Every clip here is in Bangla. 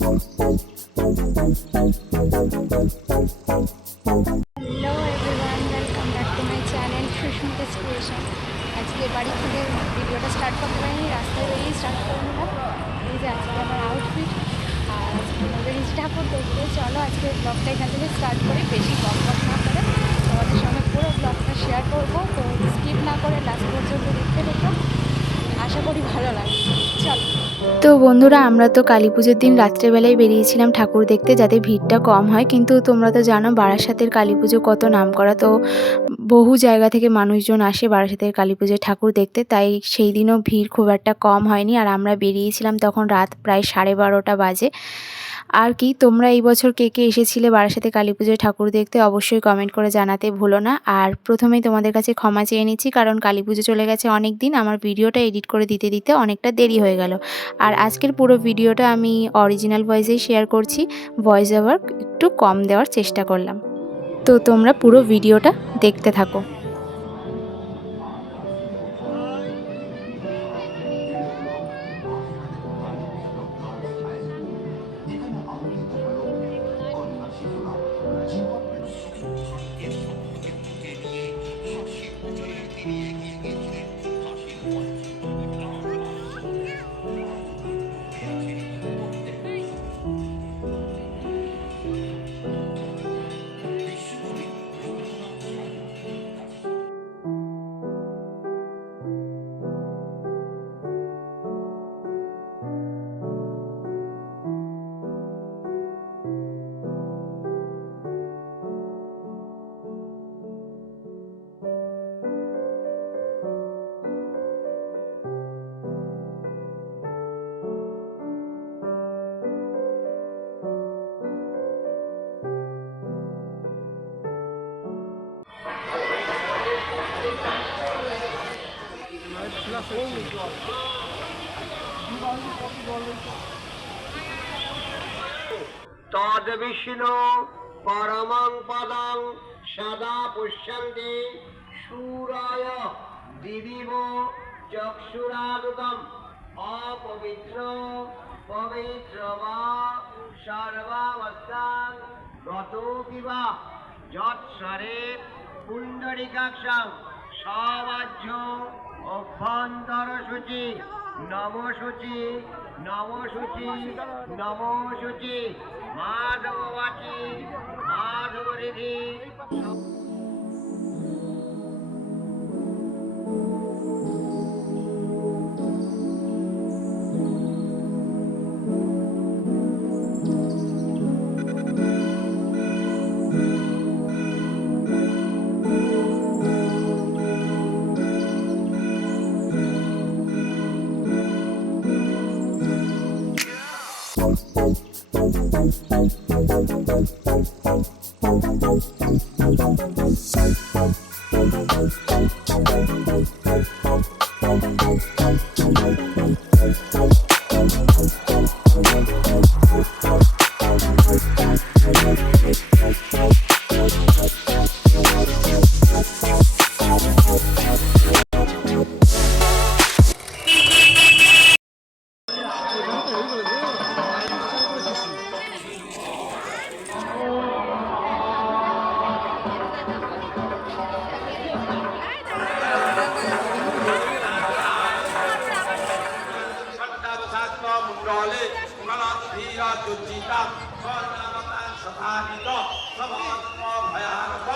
Hello everyone, welcome back to my channel Susmita's creation. আজকে বাড়ি থেকে ভিডিওটা স্টার্ট করতে পারিনি, রাস্তায় বেরিয়ে স্টার্ট করে নিলাম। এই যে আজকে আমার আউটফিট, আর আজকে বেরিয়েছি ঠাকুর দেখতে। চলো আজকে ব্লগটা এখান থেকে স্টার্ট করি, বেশি ব্লগ না করে তোমাদের সঙ্গে পুরো ব্লগটা শেয়ার করবো। তো স্কিপ না করে লাস্ট পর্যন্ত দেখতে দেখো, আশা করি ভালো লাগবে। চলো। তো বন্ধুরা, আমরা তো কালী পুজোর দিন রাত্রেবেলায় বেরিয়েছিলাম ঠাকুর দেখতে, যাতে ভিড়টা কম হয়। কিন্তু তোমরা তো জানো বারাসাতের কালী পুজো কত নামকরা। তো বহু জায়গা থেকে মানুষজন আসে বারাসাতের কালী পুজোয় ঠাকুর দেখতে, তাই সেই দিনও ভিড় খুব একটা কম হয়নি। আর আমরা বেরিয়েছিলাম তখন রাত প্রায় 12:30 বাজে। আর কি, তোমরা এই বছর কে কে এসেছিলে বারাসাতে কালী পুজোয় ঠাকুর দেখতে অবশ্যই কমেন্ট করে জানাতে ভুলো না। আর প্রথমেই তোমাদের কাছে ক্ষমা চেয়ে নিচ্ছি, কারণ কালী পুজো চলে গেছে অনেক দিন, আমার ভিডিওটা এডিট করে দিতে দিতে অনেকটা দেরি হয়ে গেল। আর আজকের পুরো ভিডিওটা আমি অরিজিনাল ভয়েসেই শেয়ার করছি, ভয়েস ওভার একটু কম দেওয়ার চেষ্টা করলাম। তো তোমরা পুরো ভিডিওটা দেখতে থাকো। তদ্বিষ্ণু পরমং পদং সদা পুষ্যন্তি সূরায় দিবিব চক্ষুরাদুতম অপবিত্র পবিত্র বা সর্বাবস্থান গতো কিবা যৎসরে পুণ্ডরিকাক্ষং সবাহ্য অভ্যন্তর শুচি নম শুচি নম শুচি নম শুচি মাধববাচী মাধবরিধি। মণ্ডলে ভয়ানক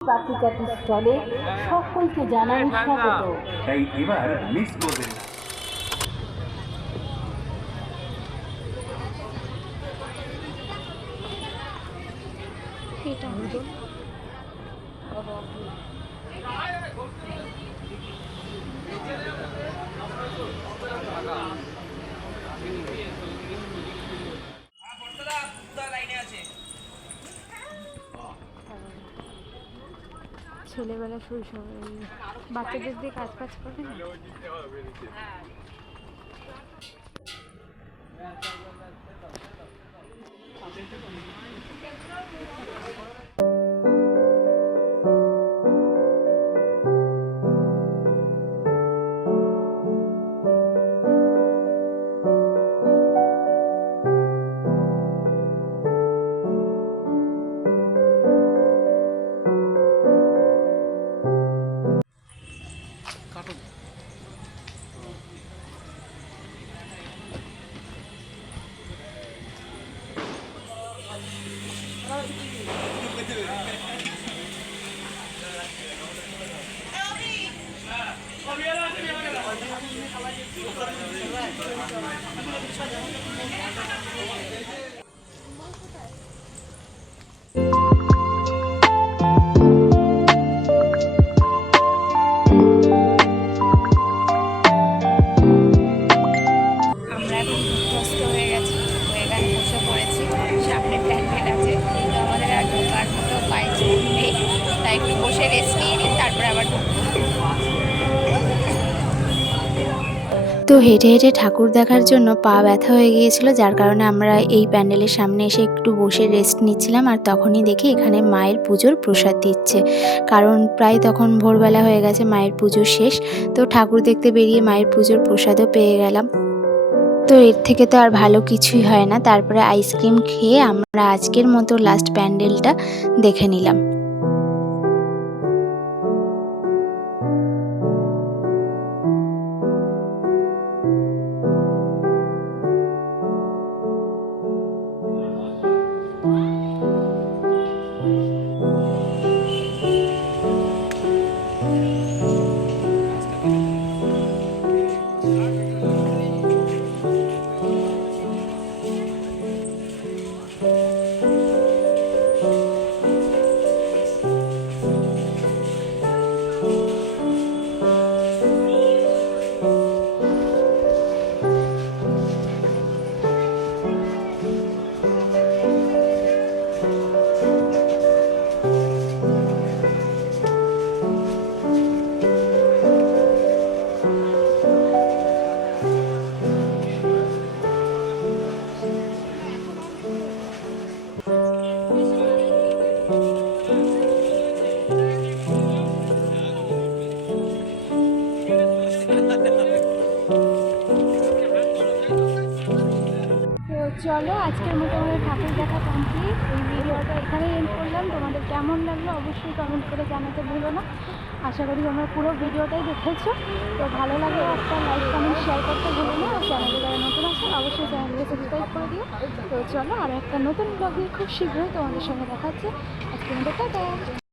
পাটিকাটি স্টলে সকলকে জানাই স্বাগত। তাই এবার মিস করবেন না। এটা ছেলেবেলা শৈশব এই বাচ্চাদের দিয়ে কাজ কাজ করে না। আমরা এখন বিধ্বস্ত হয়ে গেছি, তো এখানে বসে পড়েছি। সামনে প্যান্ডেল আছে, কিন্তু আমাদের আর ঢোকার মতো পায়ে চোখ নেই, তাই একটু বসে রেস্ট নিয়ে নিই, তারপরে আবার ঢুকবো। তো হেঁটে হেঁটে ঠাকুর দেখার জন্য পা ব্যথা হয়ে গিয়েছিল, যার কারণে আমরা এই প্যান্ডেলের সামনে এসে একটু বসে রেস্ট নিচ্ছিলাম। আর তখনই দেখি এখানে মায়ের পুজোর প্রসাদ দিচ্ছে, কারণ প্রায় তখন ভোরবেলা হয়ে গেছে, মায়ের পুজো শেষ। তো ঠাকুর দেখতে বেরিয়ে মায়ের পুজোর প্রসাদও পেয়ে গেলাম। তো এর থেকে তো আর ভালো কিছুই হয় না। তারপরে আইসক্রিম খেয়ে আমরা আজকের মতো লাস্ট প্যান্ডেলটা দেখে নিলাম। চলো আজকের মতো আমাদের ঠাকুর দেখা কমপ্লিট। এই ভিডিওটা এখানেই এন্ড করলাম। তোমাদের কেমন লাগলো অবশ্যই কমেন্ট করে জানাতে ভুলো না। আশা করি তোমরা পুরো ভিডিওটাই দেখেছো। তো ভালো লাগলে একটা লাইক কমেন্ট শেয়ার করতে ভুলো না। আর চ্যানেলে যারা নতুন আসেন অবশ্যই চ্যানেলকে সাবস্ক্রাইব করে দিও। তো চলো আরও একটা নতুন ব্লগ নিয়ে খুব শীঘ্রই তোমাদের সঙ্গে দেখা হচ্ছে। আজকের মতো টাটা।